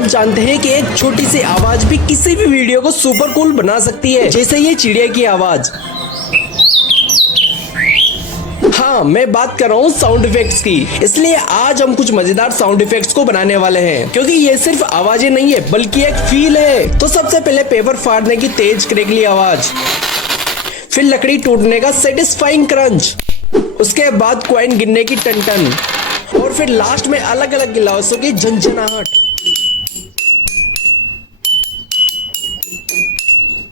आप जानते हैं कि एक छोटी सी आवाज भी किसी भी वीडियो को सुपर कूल बना सकती है, जैसे ये चिड़िया की आवाज। हाँ, मैं बात कर रहा हूँ साउंड इफेक्ट्स की। इसलिए आज हम कुछ मजेदार साउंड इफेक्ट्स को बनाने वाले हैं, क्योंकि ये सिर्फ आवाजें नहीं है बल्कि एक फील है। तो सबसे पहले पेपर फाड़ने की तेज क्रेकली आवाज, फिर लकड़ी टूटने का सेटिस्फाइंग क्रंच, उसके बाद कॉइन गिरने की टन टन, और फिर लास्ट में अलग अलग गिलासों की झनझनाहट।